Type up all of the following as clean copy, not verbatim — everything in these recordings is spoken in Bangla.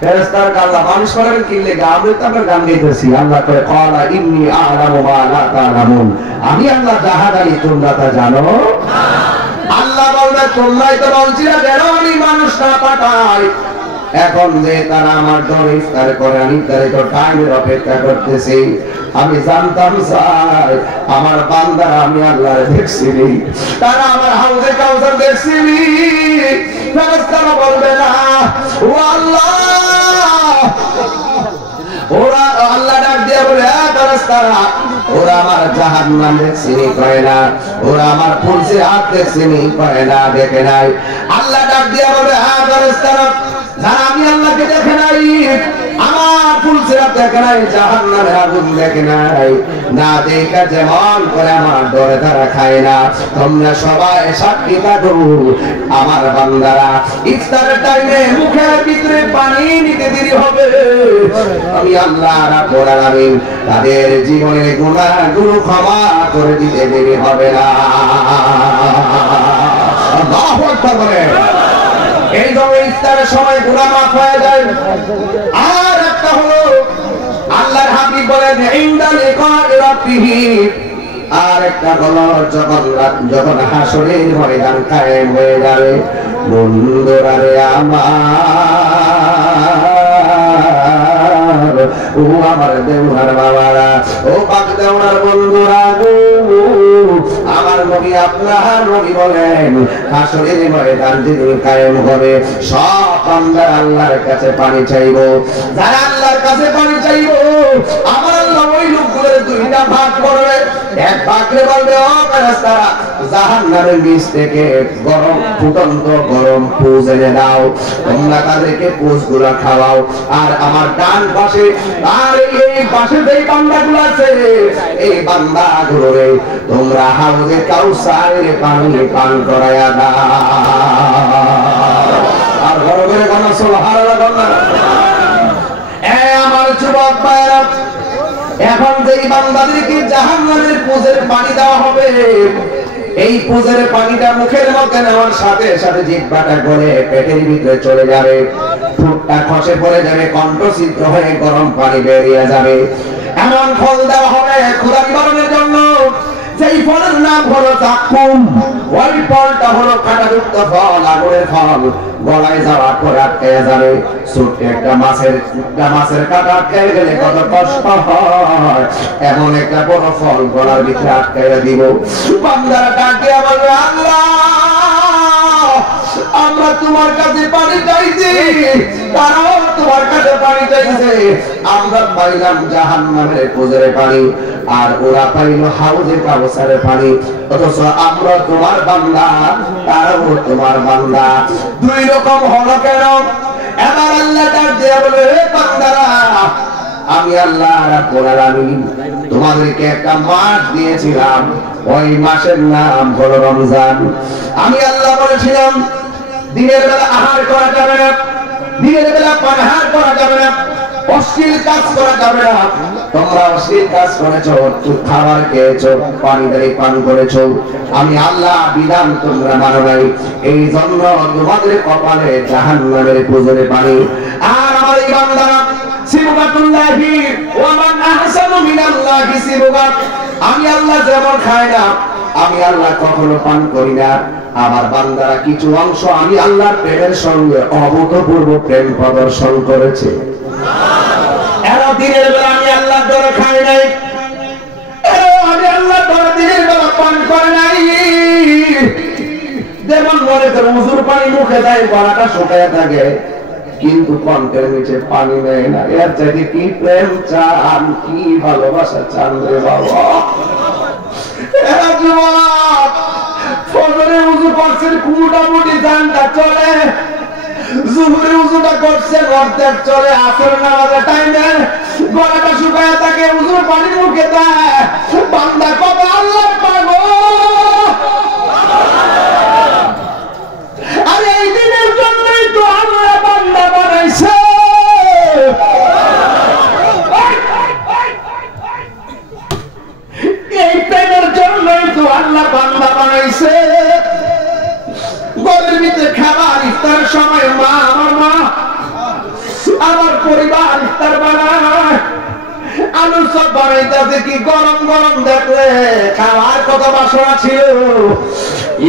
ফেরেশতার আল্লাহ মানুষ করেন কি লেগে? আমরা তো আমরা গান গাইতেছি। আল্লাহ কয় ক্বালা ইন্নী আ'লামু মা লা তা'লামুন, আমি আল্লাহ যাহা জানি তোমরা তা জানো না। আল্লাহ বলবে তোমরাই তো বলছিলা যেন আমি মানুষ না পাঠাই। এখন যে তারা আমার দরে ইফতার করে, আমি তাদের তো টাইমের অপেক্ষা করতেছি। আমি জানতাম স্যার আমার বান্দারা আমি আল্লাহর দেখছি, তারা আমার হাউজে কাউসার দেখছি। ফেরেশতারা বলবে না ও আল্লাহ, ওরা আল্লাহ ডাক দিয়ে বলে ফেরেশতারা ওরা আমার জাহান্নাম দেখছি কয় না, ওরা আমার ফুলসির হাত দেখছি কয় না, দেখে নাই। আল্লাহ ডাক দিয়ে বলে ফেরেশতারা যারা আমি আল্লাহকে দেখে নাই, আমার ফুলসিরাত দেখে নাই, জাহান্নামের আগুন দেখে নাই, না দেখা যেমন করে আমার ডরে তারা খায় না, তোমরা সবাই সাক্ষী থাকো আমার বান্দারা ইফতারের টাইমে মুখের ভিতরে পানি নিতে দেরি হবে, আমি আল্লাহ রাব্বুল আলামিন তাদের জীবনের গুনাহগুলো ক্ষমা করে দিতে দেরি হবে না। আল্লাহু আকবার বলেন। এই ধরনের ইফতারের সময় গুনাহ মাফ হয়ে যায়। আর একটা হলো আল্লাহর হাবিব বলেন ইনদা লিকা'i রাব্বিহি, আর একটা হলো যখন হাসরের ময়দান কায়েম হয়ে যাবে, বন্ধুরা রে আমার, ও আমার দেওয়ার বাবারা, ও পাক দেওয়ার বন্ধুরা গো, আমার নবী আপনার নবী বলেন হাসরের ময়দান যেদিন কায়েম হবে, সব বান্দা আল্লাহর কাছে পানি চাইবো। যারা আল্লাহর কাছে পানি চাইবো, আমার আল্লাহ ওই লোকগুলোর দুইটা ভাগ করবে। এক ভাগে বলবে ও ফেরেশতারা জাহান্নামের নিচ থেকে গরম ফুটন্ত গরম পুজ এনে দাও, তোমরা তাদেরকে পুজগুলা খাওয়াও। আর আমার ডান পাশে আর এই পাশে যেই বান্দাগুলো আছে, এই বান্দাগুলোরে তোমরা হাউজে কাউসারের পানি পান করায়া দাও। আর বড় করে কোন সুবহানাল্লাহ বলনা। আমার যুবক ভাইরা, এখন যেই বান্দাদেরকে জাহান্নামের পুজের পানি দেওয়া হবে, এই পুজের পানিটা মুখের মধ্যে নেওয়ার সাথে সাথে জিহ্বাটা গলে পেটের ভিতরে চলে যাবে, ঠোঁটটা খসে পড়ে যাবে, কণ্ঠ ছিদ্র হয়ে গরম পানি বেরিয়ে যাবে। এমন ফল দেওয়া হবে ক্ষুধা নিবারণের জন্য, যেই ফলের নাম হলো যাকুম। ওই ফলটা হলো কাঁটাযুক্ত ফল, আগুনের ফল, গলায় যাওয়ার পরে আটকে যাবে। ছোট্ট একটা মাছের কাঁটা আটকে গেলে কত কষ্ট হয়, এমন একটা বড় ফল গলার ভিতরে আটকে দিব। বান্দারা ডাক দিয়ে বলবে আল্লাহ আমরা তোমার কাছে পানি চাইছি, তারাও তোমার কাছে পানি চাইছে, আমরা পাইলাম জাহান্নামের পুজের পানি, আর ওরা পাইল হাউজে কাউসারের পানি, অথচ আমরা তোমার বান্দা, তারাও তোমার বান্দা। দুই রকম হলো কেন? এবার আল্লাহ ডাক দিয়ে বলে হে বান্দারা, আমি আল্লাহ রাব্বুল আলামিন তোমাদেরকে একটা মাস দিয়েছিলাম, ওই মাসের নাম হলো রমজান। আমি আল্লাহ বলেছিলাম দিনের বেলা আহার করা যাবে না, দিনের বেলা পানাহার করা যাবে না, অশ্লীল কাজ করা যাবে না। তোমরা অশ্লীল কাজ করেছো, খাবার খেয়েছো, পানি দাঁড়িয়ে পান করেছো, আমি আল্লাহ বিধান তোমরা মানো নাই, এই জন্য তোমাদের কপালে জাহান্নামের পুজোরে পানি। আর আমার এই বান্দারা সিবগাতুল্লাহি ওয়া মান আহসানু মিনাল্লাহি সিবগা, আমি আল্লাহ যেমন খাই না, আমি আল্লাহ কখনো পান করি না, আমার বান্দারা কিছু অংশ আমি আল্লাহর প্রেমের সঙ্গে অভূতপূর্ব প্রেম প্রদর্শন করেছে। এরা দিনের বেলা আমি আল্লাহর দরে খাই নাই, আমি আল্লাহর দরে দিনের বেলা পান করে নাই। যেমন মনে করে উজুর পানি মুখে দেয়, গলাটা শুকায় থাকে, কিন্তু কণ্ঠের নিচে পানি নেয় না। এর চাইতে কি প্রেম চান, কি ভালোবাসা চান রে বাবা। এরা যুবক ফজরে উযু করছেন, মোটামুটি জানটা চলে, জুহুরে উযুটা করছেন অর্ধেক চলে, আসর নামাজের টাইমে গলাটা শুকায় থাকে, উযুর পানি মুখে দেয়, বান্দা কবে আল্লাহ পাগল। আরে এই দিনের জন্যই তো আল্লাহ বান্দা বানাইছে। এই প্রেমের জন্যই তো আল্লাহ বান্দা বানাইছে। ঘরের ভিতরে খাবার ইফতারের সময় মা, আমার মা মানুষ সব বানাইতেছে কি গরম গরম দেখলে খাওয়ার কত বাসনা ছিল।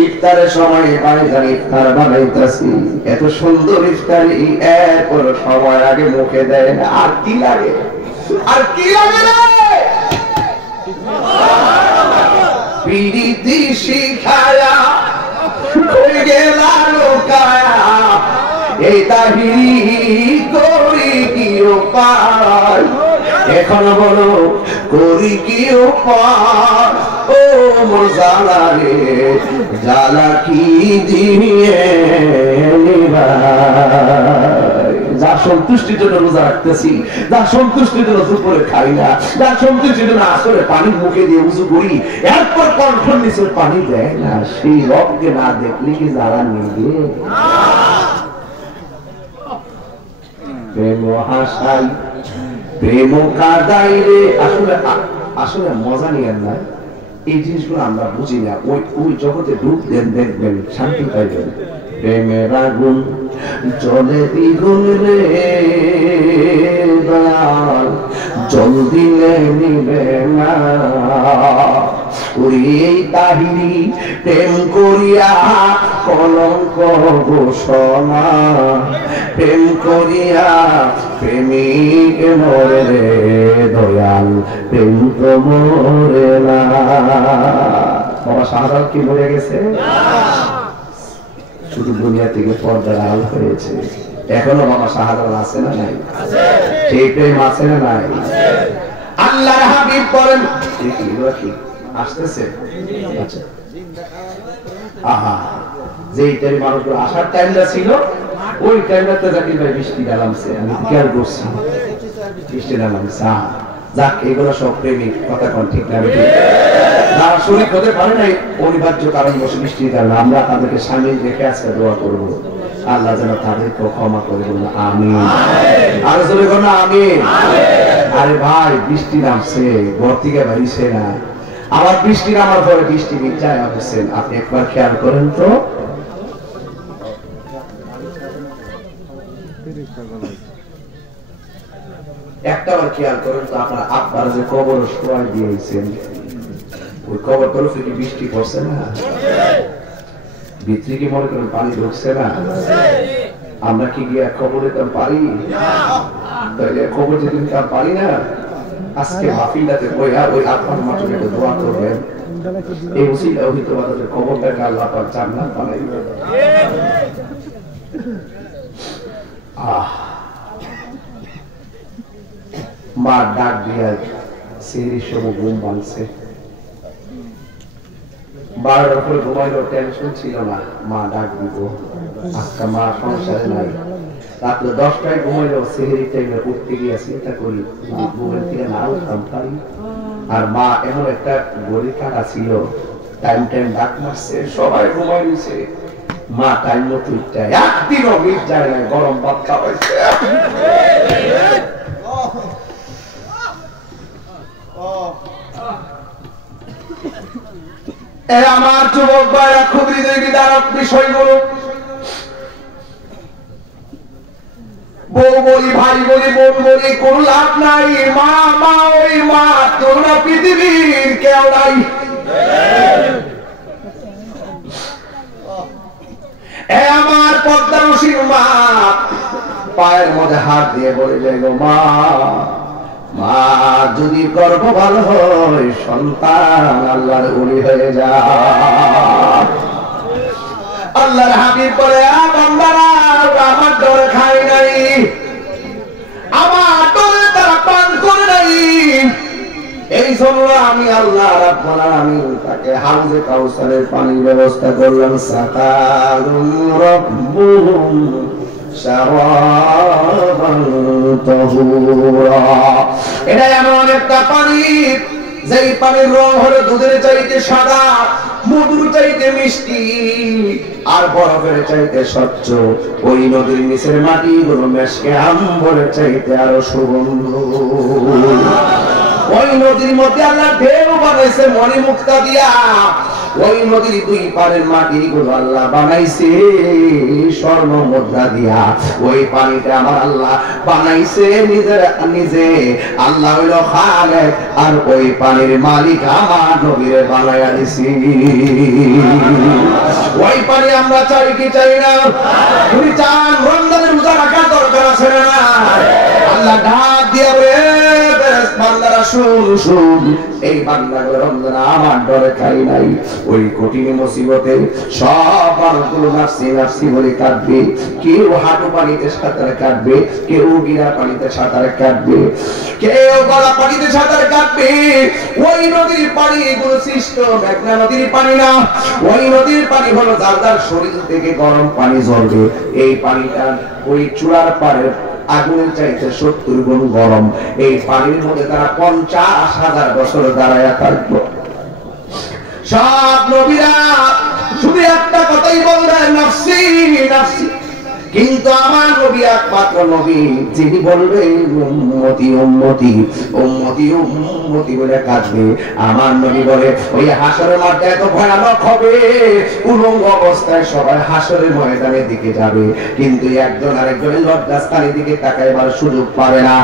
ইফতারের সময় বাড়িতে ইফতার বানাইতেছি, এত সুন্দর ইফতারি এরপর সময় আগে মুখে দেয় না। আর কি লাগে, আর কি লাগে রে? পিরিতি শিখায়া হয়ে গেল লোকায়া, এই তাহিরি করি কি উপায়, এখন বলো করি কি উপায়। ও মোর জালা রে জালা কি দিয়ে যার সন্তুষ্টির জন্য রোজা রাখতেছি, যার সন্তুষ্টির জন্য দুপুরে খাই না, যার সন্তুষ্টির জন্য আসলে পানি মুখে দিয়ে উজু করি, এরপর কণ্ঠের নিচে পানি দেয় না, সেই রবকে না দেখলে কি যারা নেবে? প্রেম হাসাই প্রেম কাদাই রে। আসলে আসলে মজা নিয়েন না, এই জিনিসগুলো আমরা বুঝি না। ওই জগতে ডুব দেন, দেখবেন শান্তি পাইবেন। প্রেমের আগুন জলে দ্বিগুণ রে দয়াল, জল দিলে নিবে না। ওই তাহিরি প্রেম করিয়া কলঙ্ক ঘোষণা, প্রেম করিয়া প্রেমিক মরে রে দয়াল, প্রেম তো মরে না। বাবা শাহজালাল কি মরে গেছে? শুধু দুনিয়া থেকে পর্দার আল হয়েছে। এখনো বাবা শাহজালাল আছে না নাই? সেই প্রেম আছে না নাই? আল্লাহর হাবিব বলেন কি আসতেছে। আচ্ছা, আহা, যেই টাইমে মানুষগুলো আসার টাইমটা ছিল, ওই টাইমটাতে জাকির ভাই বৃষ্টি নামছে। আমি খেয়াল করছি বৃষ্টি নামছে। যাক, এগুলো সব প্রেমিক কথা কোন ঠিক না? যারা শরীর হতে পারে না অনিবার্য কারণ বসে বৃষ্টি কারণে, আমরা তাদেরকে সামিল রেখে আজকে দোয়া করব, আল্লাহ যেন তাদেরকে ক্ষমা করে বলুন আমিন। আর জোরে বলুন আমিন। আরে ভাই, বৃষ্টি নামছে, ঘর থেকে বাড়িছে না, আবার বৃষ্টি নামার পরে বৃষ্টি মিটায় আসছেন। আপনি একবার খেয়াল করেন তো, একটাবার খেয়াল করেন তো, আপনার আপনারা যে কবর শোয়া দিয়েছেন, ওই কবর তরফে কি বৃষ্টি পড়ছে না? ভিতরে কি মনে করেন পানি ঢুকছে না? আমরা কি গিয়ে কবরে তার পারি? কবর যেদিন তার পারি না, আজকে মাহফিলটাতে বইয়া ওই আপনার মাঠে দোয়া করবেন, এই উসিলা হইতে পারে কবরটাকে আল্লাহ পাক জান্নাত বানাইবেন। মা ডাক দিয়া সিঁড়ির সময় ঘুম ভাঙছে, 12টার পরে ঘুমাইলো, টেনশন ছিল না, মা ডাক দিব। আজকে মা সংসারে নাই, রাত্রে 10টায় ঘুমাইলো, সেহরি টাইমে উঠতে গিয়ে চিন্তা করি ঘুমের থেকে না উঠতাম পারি। আর মা এমন একটা গড়ি কাটা ছিল, টাইম টাইম ডাক মারছে, সবাই ঘুমাই দিছে, মা টাইম মতো উঠতে একদিনও মিট যায় না, গরম ভাত খাওয়াইছে। আমার যুবক ভাইরা, খুব হৃদয় বিদারক বিষয়গুলো, বউ বলি, ভাই বলি, বোন বলি, কোন লাভ নাই। মা মা ওই মা, তোমরা পৃথিবীর কেউ নাই। আমার পদ্মারসীর মা পায়ের মধ্যে হাত দিয়ে বলে যাইল, মা মা যদি গর্ভ ভালো হয়, সন্তান আল্লাহর ওলি হয়ে যায়। আল্লাহর হাবিব বলে, বান্দারা আমার ডর খায় নাই, আমার ডরে তারা পান করে নাই, এই জন্য আমি আল্লাহ রাব্বুল আলামিন তাকে হাউজে কাউসারের পানির ব্যবস্থা করলাম। সাকালুম রাব্বুহুম শারাবান তাহুরা। এটা এমন একটা পানি, যেই পানির রং হলো দুধের চাইতে সাদা, মধুর চাইতে মিষ্টি, আর বরফের চাইতে স্বচ্ছ। ওই নদীর নিচের মাটি গুলো মেশকে আম্বরের চাইতে আরো সুগন্ধ। ওই নদীর মধ্যে আল্লাহ ঢেউ বানাইছে মণিমুক্তা দিয়া, ওই নদীর দুই পারের মাটি গুলো আল্লাহ বানাইছে স্বর্ণ মুদ্রা দিয়া। ওই পানিটা আমার আল্লাহ বানাইছে নিজে। আল্লাহ হইল খালেক, আর ওই পানির মালিক আমার নবীরে বানাইয়া দিছি। ওই পানি আমরা চাই কি চাই না? তুমি চান রমজানের রোজা রাখার দরকার আছে না? আল্লাহ ডাক দিয়ে বান্দারা শুন শুন, এই বান্দাগুলো রমজান আমার ডরে খাই নাই। ওই কঠিন মুসিবতে সব মানুষগুলো নাফসি নাফসি বলে কাঁদবে। কেউ হাঁটু পানিতে সাঁতারে কাটবে, কেউ গিরা পানিতে সাঁতারে কাটবে, কেউ গলা পানিতে সাঁতারে কাটবে। ওই নদীর পানি এগুলো সৃষ্ট মেঘনা নদীর পানি না। ওই নদীর পানি হলো যার যার শরীর থেকে গরম পানি ঝরবে। এই পানিটা ওই চূড়ার পাড়ের আগুনের চাইতে 70 গুণ গরম। এই পানির মধ্যে তারা 50,000 বছর দাঁড়ায়া থাকবো। সব নবীরা শুধু একটা কথাই বলবেন, নাফসি নাফসি। কিন্তু আমার নবী একমাত্র নবী যিনি বলবেন উম্মতি উম্মতি উম্মতি উম্মতি বলে কাঁদবে। আমার নবী বলে ওই হাসরের মাঠে এত ভয়ানক হবে, উলঙ্গ অবস্থায় সবাই হাসরের ময়দানের দিকে যাবে, কিন্তু একজন আরেকজনের লজ্জাস্থানের দিকে তাকাইবার সুযোগ পাবে না।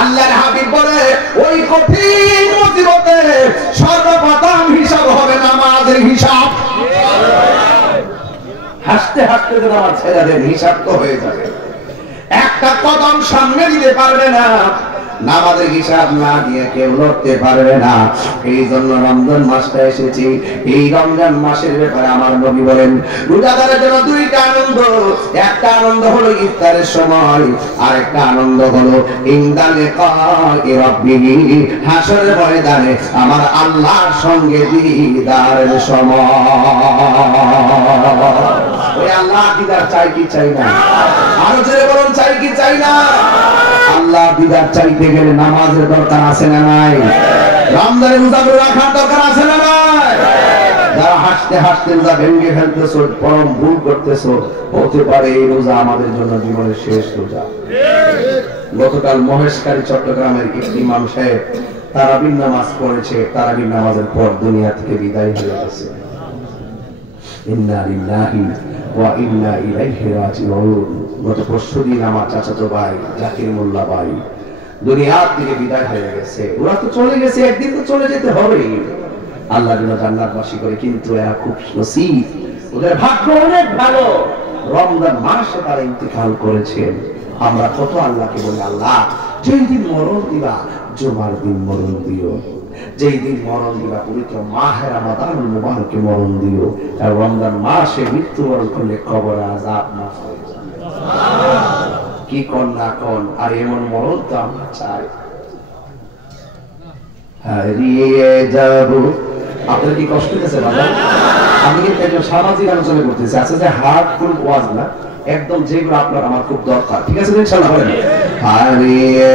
আল্লাহর হাবিব বলে ওই কঠিন মুসিবতে সর্বপ্রথম হিসাব হবে নামাজের হিসাব। হাসতে হাসতে যদি আমার ছেলেদের হিসাব তো হয়ে যাবে, একটা কদম সামনে দিতে পারবে না, নামাজের হিসাব না দিয়ে কেউ লড়তে পারবে না। এই জন্য রমজান মাসটা এসেছি। এই রমজান মাসের ব্যাপারে আমার নবী বলেন রোজাদারের জন্য দুইটা আনন্দ। একটা আনন্দ হলো ইফতারের সময়, আর একটা আনন্দ হলো ইনদালে কায়ে রাব্বিহি, হাসরের ময়দানে আমার আল্লাহর সঙ্গে দিদারের সময়। ওই আল্লাহ দিদার চাই কি চাই না? আরো জোরে বলুন, চাই কি চাই না? আল্লাহ দিদার চাইতে গেলে নামাজের দরকার আছে না নাই? রমজানে রোজা রাখার দরকার আছে না নাই? যারা হাসতে হাসতে রোজা ভেঙে ফেলতেছো, পরম ভুল করতেছো, হতে পারে এই রোজা আমাদের জন্য জীবনের শেষ রোজা। গতকাল মহেশখালী চট্টগ্রামের একটি ইমাম সাহেব তারাবির নামাজ পড়েছে। তারাবির নামাজের পর দুনিয়া থেকে বিদায় হয়ে গেছে। ইন্না লিল্লাহি ওয়া ইন্না ইলাইহি রাজিউন। গত পরশুদিন আমার চাচাতো ভাই জাকির মোল্লা ভাই দুনিয়ার থেকে বিদায় হয়ে গেছে। ওরা তো চলে গেছে, একদিন তো চলে যেতে হবেই। আল্লাহ যেন জান্নাতবাসী করে, কিন্তু এরা খুব নসিব, ওদের ভাগ্য অনেক ভালো। রমজান মাসে তারা ইন্তিকাল করেছেন। আমরা কত আল্লাহকে বলি, আল্লাহ যেই দিন মরণ দিবা জুমার দিন মরণ দিও, যেই দিন মরণ দিবা পবিত্র মাহে রমাদানুল মুবারকে মরণ দিও। আর রমজান মাসে মৃত্যুবরণ করলে কবর আযাব না হয়। কি কোন না কোন, আর এমন মরণ তো আমরা চাই। হারিয়ে যাব। আপনার কি কষ্ট হচ্ছে বাবা? আমি কিন্তু একজন সামাজিক আলোচনা করতেছি। আচ্ছা, যে হার্ট ফুল ওয়াজ না, একদম যেগুলো আপনার আমার খুব দরকার, ঠিক আছে ইনশাআল্লাহ বলেন। হারিয়ে